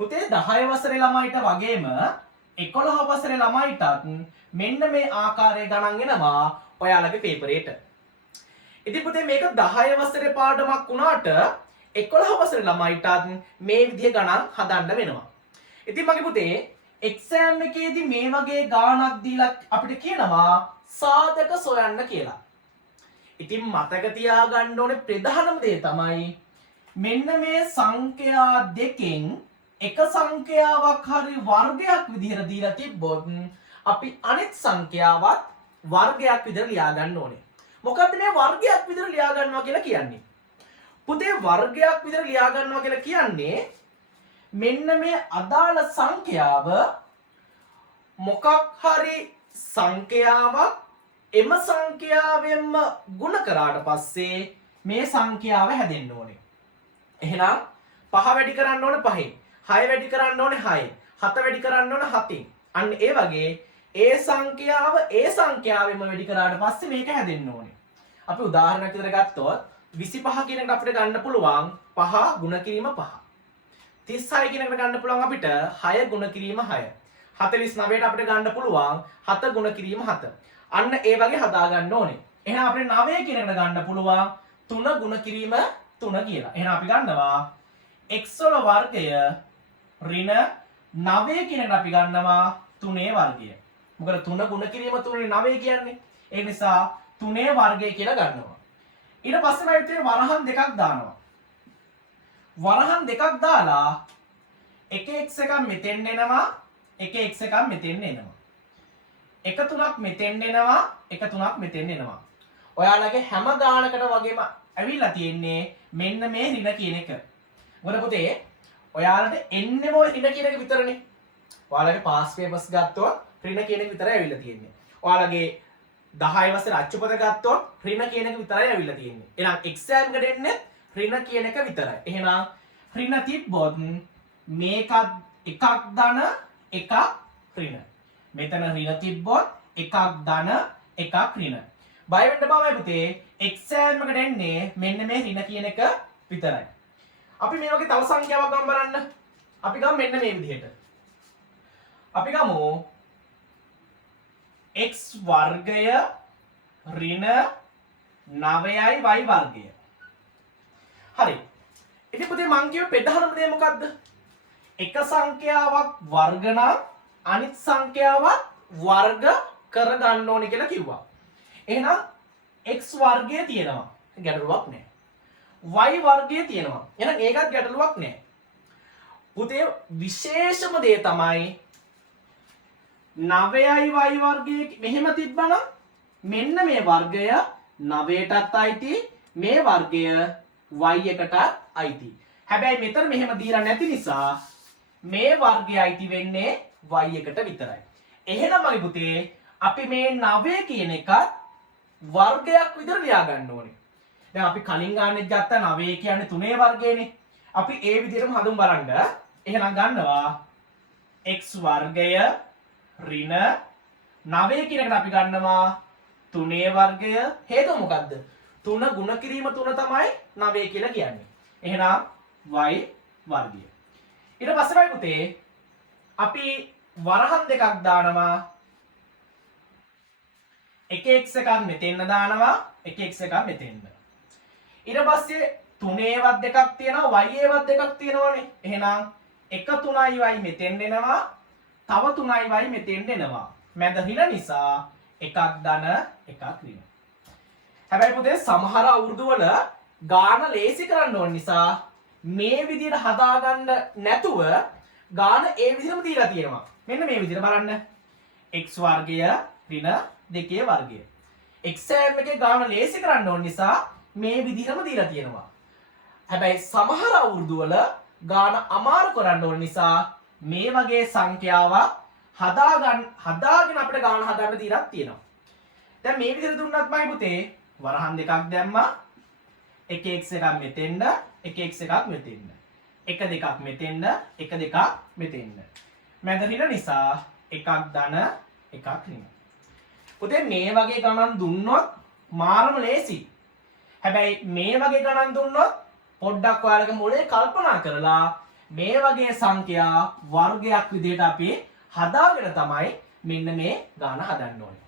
පුතේ 10 වසරේ ළමයිට වගේම 11 වසරේ ළමයිටත් මෙන්න මේ ආකාරයේ ගණන් එනවා ඔයාලගේ පේපරේට. ඉතින් පුතේ මේක 10 වසරේ පාඩමක් වුණාට 11 වසරේ ළමයිටත් මේ විදිහේ ගණන් හදන්න වෙනවා. ඉතින් මගේ පුතේ එක්සෑම් එකේදී මේ වගේ ගාණක් දීලා අපිට කියනවා සාධක සොයන්න කියලා. ඉතින් මතක තියාගන්න ඕනේ ප්‍රධානම දේ තමයි මෙන්න මේ සංඛ්‍යා දෙකෙන් එක සංඛ්‍යාවක් හරි වර්ගයක් විදිහට දීලා තිබ්බොත් අපි අනිත් සංඛ්‍යාවත් වර්ගයක් විදිහට ලියා ගන්න ඕනේ. මොකද්ද මේ වර්ගයක් විදිහට ලියා ගන්නවා කියලා කියන්නේ? පුතේ වර්ගයක් විදිහට ලියා ගන්නවා කියලා කියන්නේ මෙන්න මේ අදාළ සංඛ්‍යාව මොකක් හරි සංඛ්‍යාවක් එම සංඛ්‍යාවෙන්ම ගුණ කරාට පස්සේ මේ සංඛ්‍යාව හැදෙන්න ඕනේ. එහෙනම් 5 වැඩි කරන්න ඕනේ 5න්, 6 වැඩි කරන්න ඕනේ 6න්, 7 වැඩි කරන්න ඕනේ 7න්. අන්න ඒ වගේ ඒ සංඛ්‍යාව ඒ සංඛ්‍යාවෙන්ම වැඩි කරාට පස්සේ මේක හැදෙන්න ඕනේ. අපි උදාහරණයක් විතර ගත්තොත් 25 කියන එකට අපිට ගන්න පුළුවන් 5 ගුණ කිරීම 5. 36 කියන එකට ගන්න පුළුවන් අපිට 6 ගුණ කිරීම 6. 49ට අපිට ගන්න පුළුවන් 7 ගුණ කිරීම 7. අන්න ඒ වගේ හදා ගන්න ඕනේ. එහෙනම් අපිට 9 කියන එකට ගන්න පුළුවන් 3 ගුණ කිරීම 3 කියලා. එහෙනම් අපි ගන්නවා x වල වර්ගය ඍණ 9 කියන එකට අපි ගන්නවා 3 වර්ගය. මොකද 3 ගුණ කිරීම 3 9 කියන්නේ. ඒ නිසා 3 වර්ගය කියලා ගන්නවා. ඊට පස්සේ මම හිතුවේ වරහන් දෙකක් දානවා. වරහන් දෙකක් දාලා එක x එකක් මෙතෙන් එනවා, එක x එකක් මෙතෙන් එනවා. එක 3ක් මෙතෙන් එනවා, එක 3ක් මෙතෙන් එනවා. ඔයාලගේ හැම ගානකට වගේම ඇවිල්ලා තියෙන්නේ මෙන්න මේ ඍණ කියන එක. මොකද පුතේ ඔයාලට එන්නේම ඔය ඍණ කියන එක විතරනේ. ඔයාලගේ පාස් පේපර්ස් ගත්තොත් ඍණ කියන එක විතරයි ඇවිල්ලා තියෙන්නේ. ඔයාලගේ 10 වසරේ අච්චුපත ගත්තොත් ඍණ කියන එක විතරයි ඇවිල්ලා තියෙන්නේ. එහෙනම් එක්සෑම් එකට එන්නේ ඍණ කියන එක විතරයි. එහෙනම් ඍණ තිබ්බොත් මේකත් එකක් ධන එකක් ඍණ. මෙතන ඍණ තිබ්බොත් එකක් ධන එකක් ඍණ. බය වෙන්න බෑ පුතේ. එක්සෑම් එකට එන්නේ මෙන්න මේ ඍණ කියන එක විතරයි. අපි මේ වගේ තව සංඛ්‍යාවක් ගමු බලන්න. අපි ගමු මෙන්න මේ විදිහට. අපි ගමු x වර්ගය ඍණ 9යි y වර්ගය. හරි. ඉතින් පුතේ මං කියව ප්‍රධානම දේ මොකද්ද? එක සංඛ්‍යාවක් වර්ග නම් අනිත් සංඛ්‍යාවත් වර්ග කර ගන්න ඕනේ කියලා කිව්වා. එහෙනම් x වර්ගය තියෙනවා. ගැටලුවක් නැහැ. y වර්ගය තියෙනවා. එහෙනම් ඒකත් ගැටලුවක් නැහැ. පුතේ විශේෂම දේ තමයි 9යි y වර්ගය මෙහෙම තිබ්බනම් මෙන්න මේ වර්ගය 9ටත් අයිති, මේ වර්ගය y එකටත් අයිති. හැබැයි මෙතන මෙහෙම දීලා නැති නිසා මේ වර්ගය අයිති වෙන්නේ y එකට විතරයි. එහෙනම් මගේ පුතේ අපි මේ 9 කියන එකත් වර්ගයක් විතර ලියා ගන්න ඕනේ. දැන් අපි කලින් ගානෙත් ගත්ත 9 කියන්නේ 3 වර්ගයනේ. අපි ඒ විදිහටම හඳුන් බලන්න. එහෙනම් ගන්නවා x වර්ගය ඍණ 9 කියන එකට අපි ගන්නවා 3 වර්ගය. හේතුව මොකද්ද? 3 ගුණ කිරීම 3 තමයි 9 කියලා කියන්නේ. එහෙනම් y වර්ගය. ඊට පස්සේ පුතේ අපි වරහන් දෙකක් දානවා. එක x එකක් මෙතෙන්න දානවා, එක x එකක් මෙතෙන්න. ඊට පස්සේ 3 වත් දෙකක් තියෙනවා, y වත් දෙකක් තියෙනවානේ. එහෙනම් එක 3යි y මෙතෙන් එනවා, තව 3යි y මෙතෙන් එනවා. මැද ඍණ නිසා එකක් ධන එකක් ඍණ. හැබැයි පුතේ සමහර අවුරුදු වල ගාන ලේසි කරන්න ඕන නිසා මේ විදිහට හදාගන්න නැතුව ගාන ඒ විදිහටම දීලා තියෙනවා. මෙන්න මේ විදිහට බලන්න. x වර්ගය ඍණ 2 වර්ගය. එක්සෑම් එකේ ගාන ලේසි කරන්න ඕන නිසා මේ විදිහටම දීලා තියෙනවා. හැබැයි සමහර අවුරුදු වල ගාන අමාරු කරන්න ඕන නිසා මේ වගේ සංඛ්‍යාවක් හදාගෙන අපිට ගාන හදන්න දීලා තියෙනවා. දැන් මේ විදිහට දුන්නත් මයි පුතේ වරහන් දෙකක් දැම්මා. එක x එකක් මෙතෙන්න, එක x එකක් මෙතෙන්න. එක දෙකක් මෙතෙන්න, එක දෙකක් මෙතෙන්න. මැද ඍණ නිසා එකක් ධන එකක් ඍණ. පුතේ මේ වගේ ගණන් දුන්නොත් මාරම ලේසි. හැබැයි මේ වගේ ගණන් දුන්නොත් පොඩ්ඩක් ඔයාලගේ මොලේ කල්පනා කරලා මේ වගේ සංඛ්‍යා වර්ගයක් විදිහට අපි හදාගෙන තමයි මෙන්න මේ ගාන හදන්න ඕනේ.